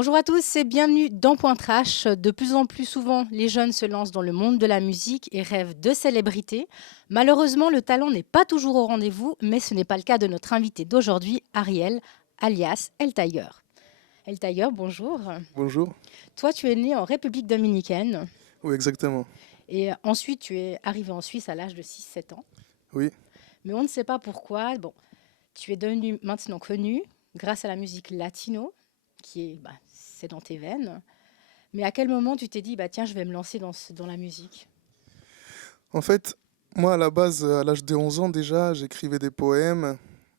Bonjour à tous et bienvenue dans Point Trash. De plus en plus souvent, les jeunes se lancent dans le monde de la musique et rêvent de célébrité. Malheureusement, le talent n'est pas toujours au rendez-vous, mais ce n'est pas le cas de notre invité d'aujourd'hui, Ariel, alias El Tiger. El Tiger, bonjour. Bonjour. Toi, tu es né en République dominicaine Oui, exactement. et ensuite tu es arrivé en Suisse à l'âge de 6-7 ans. Oui. Mais on ne sait pas pourquoi. Bon, tu es devenu maintenant connu grâce à la musique latino, qui est, c'est dans tes veines. Mais à quel moment tu t'es dit, bah tiens, je vais me lancer dans la musique? En fait, moi, à la base, à l'âge de 11 ans déjà, j'écrivais des poèmes.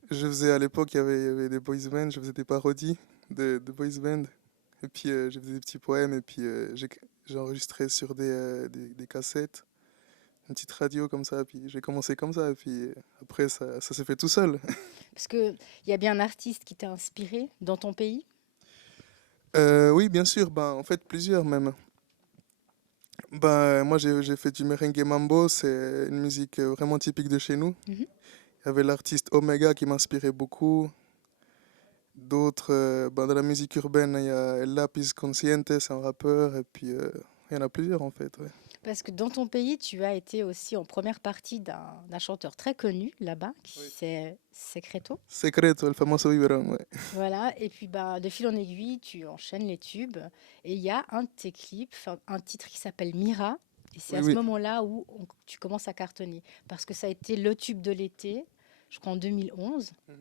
Je faisais, à l'époque, il y avait des boys bands, je faisais des parodies de boys bands. Et puis, je faisais des petits poèmes et puis j'ai enregistré sur des cassettes, une petite radio comme ça. Puis j'ai commencé comme ça. Et puis après, ça s'est fait tout seul. Parce qu'il y a bien un artiste qui t'a inspiré dans ton pays? Oui, bien sûr. Ben, en fait, plusieurs même. Ben, moi, j'ai fait du merengue mambo. C'est une musique vraiment typique de chez nous. Mhm. Il y avait l'artiste Omega qui m'inspirait beaucoup. D'autres, ben, dans la musique urbaine, il y a El Lapis Consciente, c'est un rappeur. Et puis, il y en a plusieurs en fait. Ouais. Parce que dans ton pays, tu as été aussi en première partie d'un chanteur très connu là-bas, Oui. c'est Secreto. Secreto, el famoso biberón. Ouais. Voilà, et puis de fil en aiguille, tu enchaînes les tubes. Et il y a un de tes clips, enfin, un titre qui s'appelle Mira. Et c'est Oui, à ce oui. moment-là où tu commences à cartonner. Parce que ça a été le tube de l'été, je crois en 2011. Mhm.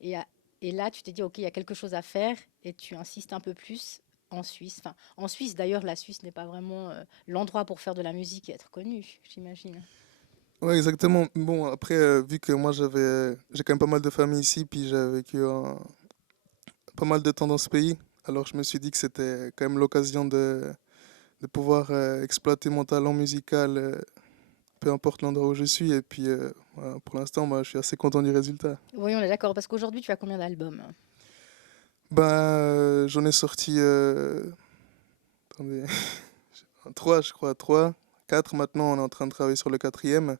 Et, et là, tu t'es dit, OK, il y a quelque chose à faire et tu insistes un peu plus en Suisse. Enfin, en Suisse, d'ailleurs, la Suisse n'est pas vraiment l'endroit pour faire de la musique et être connu, j'imagine. Ouais, exactement. Bon, après, vu que moi j'ai quand même pas mal de famille ici, puis j'ai vécu pas mal de temps dans ce pays, alors je me suis dit que c'était quand même l'occasion de pouvoir exploiter mon talent musical, peu importe l'endroit où je suis. Et puis, voilà, pour l'instant, moi, je suis assez content du résultat. Oui, on est d'accord, parce qu'aujourd'hui, tu as combien d'albums? Ben, j'en ai sorti, attendez, trois, je crois, trois, quatre. Maintenant, on est en train de travailler sur le quatrième.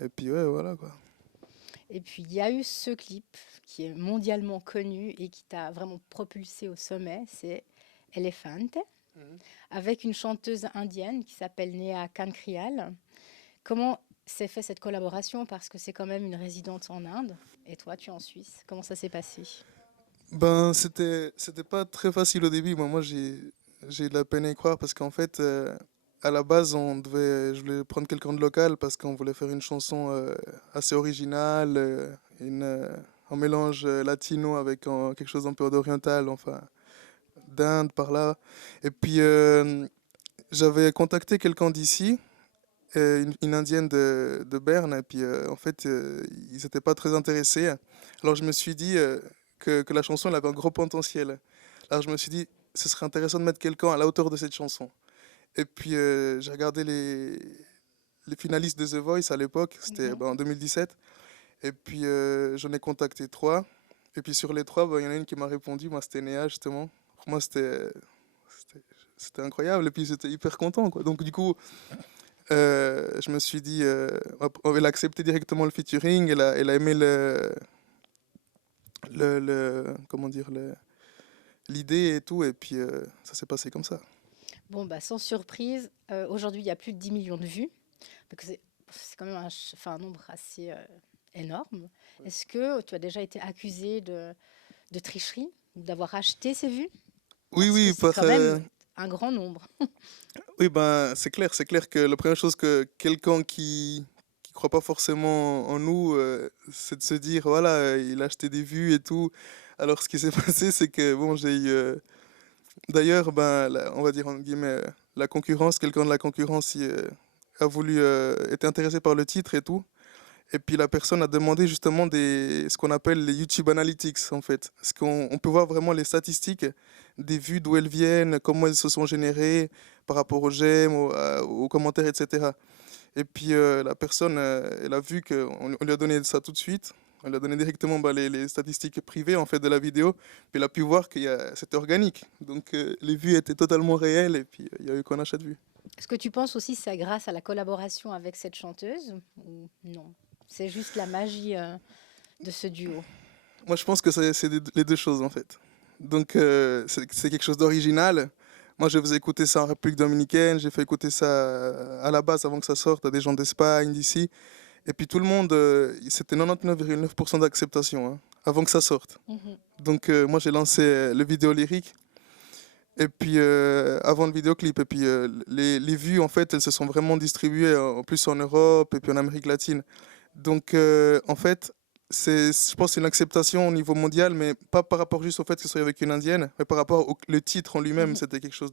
Et puis, ouais, voilà quoi. Et puis, il y a eu ce clip qui est mondialement connu et qui t'a vraiment propulsé au sommet, c'est Elefante, Mhm. avec une chanteuse indienne qui s'appelle Néha Kankrial. Comment s'est fait cette collaboration? Parce que c'est quand même une résidente en Inde et toi, tu es en Suisse. Comment ça s'est passé? Ben, c'était pas très facile au début. Moi, j'ai eu de la peine à y croire parce qu'en fait, à la base, je voulais prendre quelqu'un de local parce qu'on voulait faire une chanson assez originale, un mélange latino avec quelque chose d'un peu d'oriental, enfin, d'Inde par là. Et puis, j'avais contacté quelqu'un d'ici, une indienne de Berne, et puis en fait, ils n'étaient pas très intéressés. Alors je me suis dit que la chanson elle avait un gros potentiel. Alors je me suis dit, ce serait intéressant de mettre quelqu'un à la hauteur de cette chanson. Et puis j'ai regardé les finalistes de The Voice à l'époque, c'était Mhm. ben, en 2017. Et puis j'en ai contacté trois. Et puis sur les trois, ben, il y en a une qui m'a répondu, moi c'était Néa justement. Pour moi c'était c'était incroyable et puis j'étais hyper content quoi. Donc du coup, je me suis dit, elle a accepté directement le featuring, elle a aimé comment dire, l'idée et tout, et puis ça s'est passé comme ça. Bon, sans surprise, aujourd'hui, il y a plus de 10 millions de vues. Donc c'est quand même un nombre assez énorme. Est-ce que tu as déjà été accusé de tricherie, d'avoir acheté ces vues? Oui, Parce que oui, c'est quand même un grand nombre. oui, ben, c'est clair que la première chose que quelqu'un qui croit pas forcément en nous, c'est de se dire, voilà, il a acheté des vues et tout. Alors, ce qui s'est passé, c'est que, bon, j'ai eu, d'ailleurs, ben, on va dire, en guillemets, la concurrence, quelqu'un de la concurrence a voulu, était intéressé par le titre et tout. Et puis la personne a demandé justement ce qu'on appelle les YouTube Analytics en fait. Parce qu'on peut voir vraiment les statistiques des vues, d'où elles viennent, comment elles se sont générées par rapport aux j'aime, aux commentaires, etc. Et puis la personne, elle a vu qu'on lui a donné ça tout de suite. On lui a donné directement bah, les statistiques privées en fait de la vidéo. Puis elle a pu voir c'était organique. Donc les vues étaient totalement réelles et puis il y a eu qu'on achat de vues. Est-ce que tu penses aussi que c'est grâce à la collaboration avec cette chanteuse ou non? C'est juste la magie de ce duo. Moi je pense que c'est les deux choses en fait. Donc c'est quelque chose d'original. Moi, je faisais écouter ça en République dominicaine, j'ai fait écouter ça à la base avant que ça sorte à des gens d'Espagne, d'ici. Et puis tout le monde, c'était 99,9% d'acceptation hein, avant que ça sorte. Mhm. Donc moi, j'ai lancé le vidéo lyrique. Et puis avant le vidéoclip, et puis les vues en fait, elles se sont vraiment distribuées en plus en Europe et puis en Amérique latine. Donc en fait, je pense que c'est une acceptation au niveau mondial, mais pas par rapport juste au fait que ce soit avec une indienne, mais par rapport au le titre en lui-même, Mhm. c'était quelque chose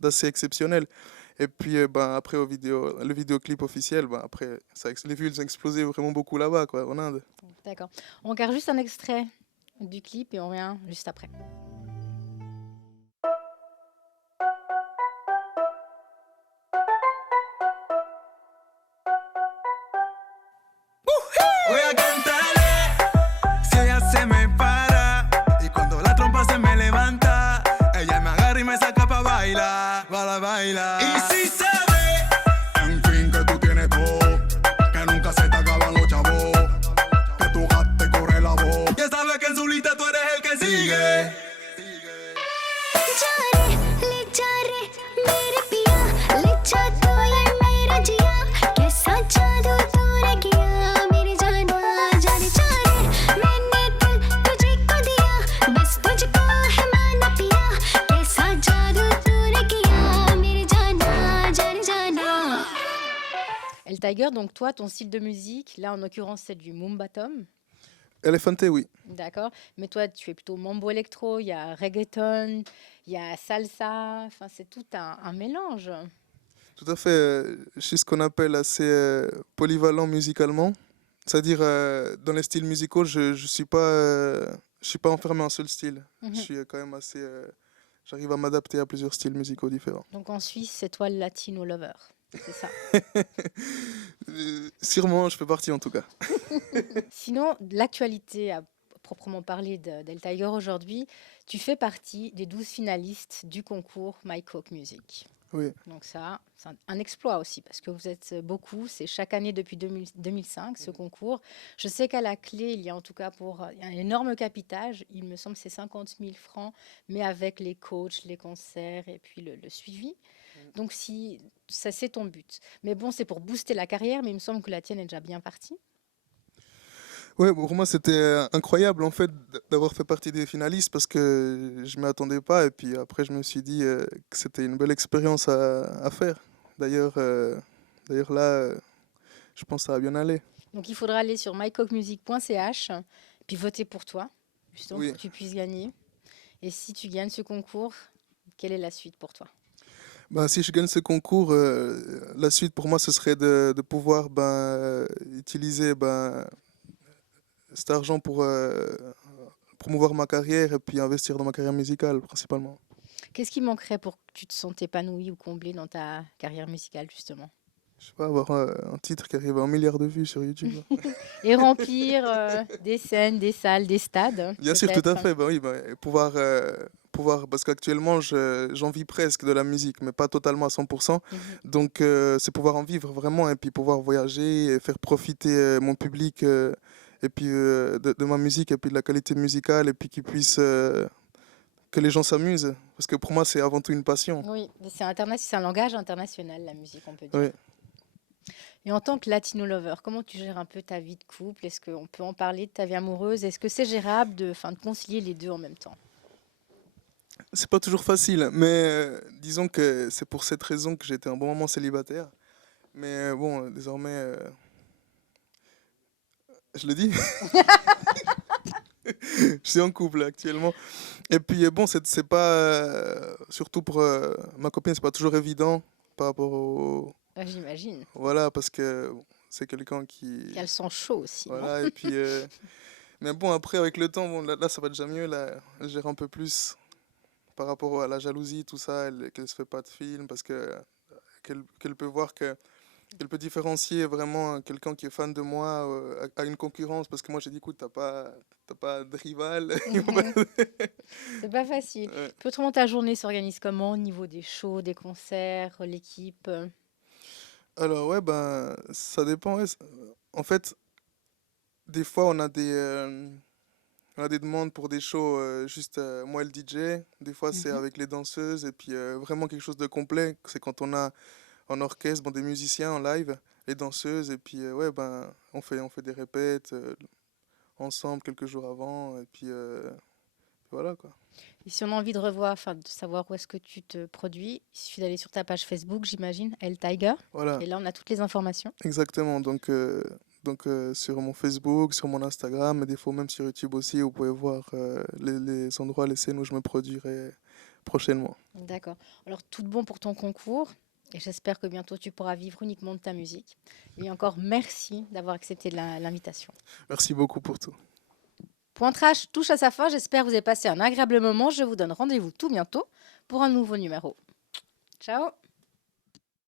d'assez exceptionnel. Et puis ben, après le vidéoclip officiel, ben, après les vues elles ont explosé vraiment beaucoup là-bas, quoi, en Inde. D'accord. On regarde juste un extrait du clip et on revient juste après. Voy a cantarle si ella se me para y cuando la trompa se me levanta, ella me agarra y me saca pa' bailar, para bailar. Y si sabe, en fin que tú tienes todo, que nunca se te acaban los chavos, que tu gat te corre la voz. Ya sabes que en su lista tú eres el que sigue. El Tiger, donc toi, ton style de musique, là en l'occurrence c'est du Mumbatom, Elefante, oui. d'accord? Mais toi tu es plutôt mambo électro, il y a reggaeton, il y a salsa, enfin c'est tout un mélange. Tout à fait. Je suis ce qu'on appelle assez polyvalent musicalement. C'est-à-dire, dans les styles musicaux, je suis pas enfermé en un seul style. Je Mhm. suis quand même assez. J'arrive à m'adapter à plusieurs styles musicaux différents. Donc en Suisse, c'est toi le latino lover, c'est ça. Sûrement, je fais partie en tout cas. Sinon, l'actualité à proprement parler d'El Tiger aujourd'hui, tu fais partie des 12 finalistes du concours My Coke Music. Oui, Donc ça, c'est un exploit aussi, parce que vous êtes beaucoup, c'est chaque année depuis 2005 ce concours. Je sais qu'à la clé, il y a en tout cas il y a un énorme capitage, il me semble que c'est 50 000 francs, mais avec les coachs, les concerts et puis le suivi. Donc si ça c'est ton but. Mais bon, c'est pour booster la carrière, mais il me semble que la tienne est déjà bien partie. ouais, pour moi c'était incroyable en fait d'avoir fait partie des finalistes parce que je m'y attendais pas et puis après je me suis dit que c'était une belle expérience à faire. D'ailleurs, d'ailleurs là, je pense que ça va bien aller. Donc il faudra aller sur mycockmusic.ch, puis voter pour toi, justement pour Oui. que tu puisses gagner. Et si tu gagnes ce concours, quelle est la suite pour toi? Ben, si je gagne ce concours, la suite pour moi, ce serait de pouvoir ben, utiliser ben, cet argent pour promouvoir ma carrière et puis investir dans ma carrière musicale principalement. Qu'est-ce qui manquerait pour que tu te sentes épanoui ou comblé dans ta carrière musicale, justement? Je sais pas, avoir un titre qui arrive à 1 milliard de vues sur YouTube. Et remplir des scènes, des salles, des stades, Bien sûr, tout peut-être. à fait. Ben oui, ben, et pouvoir, parce qu'actuellement, j'en vis presque de la musique, mais pas totalement à 100%. Mhm. Donc, c'est pouvoir en vivre vraiment et puis pouvoir voyager et faire profiter mon public et puis de ma musique et puis de la qualité musicale et puis qu'ils puissent, que les gens s'amusent. Parce que pour moi, c'est avant tout une passion. Oui, mais c'est un langage international, la musique, on peut dire. Oui. Et en tant que latino lover, comment tu gères un peu ta vie de couple? Est-ce qu'on peut en parler de ta vie amoureuse? Est-ce que c'est gérable de concilier les deux en même temps? C'est pas toujours facile, mais disons que c'est pour cette raison que j'étais un bon moment célibataire. Mais bon, désormais, je le dis, je suis en couple actuellement. Et puis bon, c'est pas, surtout pour ma copine, c'est pas toujours évident par rapport au. Ah, j'imagine. Voilà, parce que bon, c'est quelqu'un Puis elle qui. sent chaud aussi, non? Voilà, et puis. Mais bon, après, avec le temps, bon, là, ça va déjà mieux. Là, elle gère un peu plus par rapport à la jalousie, tout ça, qu'elle se fait pas de film, parce que qu'elle peut voir qu'elle peut différencier vraiment quelqu'un qui est fan de moi à une concurrence, parce que moi j'ai dit, écoute, t'as pas de rival. Ils vont Mhm. pas- C'est pas facile. Ouais. Puis autrement, ta journée s'organise comment au niveau des shows, des concerts, l'équipe? Alors ouais, ben ça dépend. Ouais. En fait, des fois on a On a des demandes pour des shows, juste moi et le DJ. Des fois, c'est Mhm. avec les danseuses. Et puis, vraiment quelque chose de complet. C'est quand on a en orchestre, bon, des musiciens en live, les danseuses. Et puis, ouais, ben, on fait des répètes ensemble quelques jours avant. Et puis, voilà, quoi. Et si on a envie de revoir, enfin de savoir où est-ce que tu te produis, il suffit d'aller sur ta page Facebook, j'imagine, El Tiger. Voilà, Et là, on a toutes les informations. exactement. Donc, sur mon Facebook, sur mon Instagram, et des fois même sur YouTube aussi, vous pouvez voir les endroits, les scènes où je me produirai prochainement. D'accord. Alors, tout de bon pour ton concours. Et j'espère que bientôt tu pourras vivre uniquement de ta musique. Et encore merci d'avoir accepté l'invitation. Merci beaucoup pour tout. Point Trash touche à sa fin. J'espère que vous avez passé un agréable moment. Je vous donne rendez-vous tout bientôt pour un nouveau numéro. Ciao!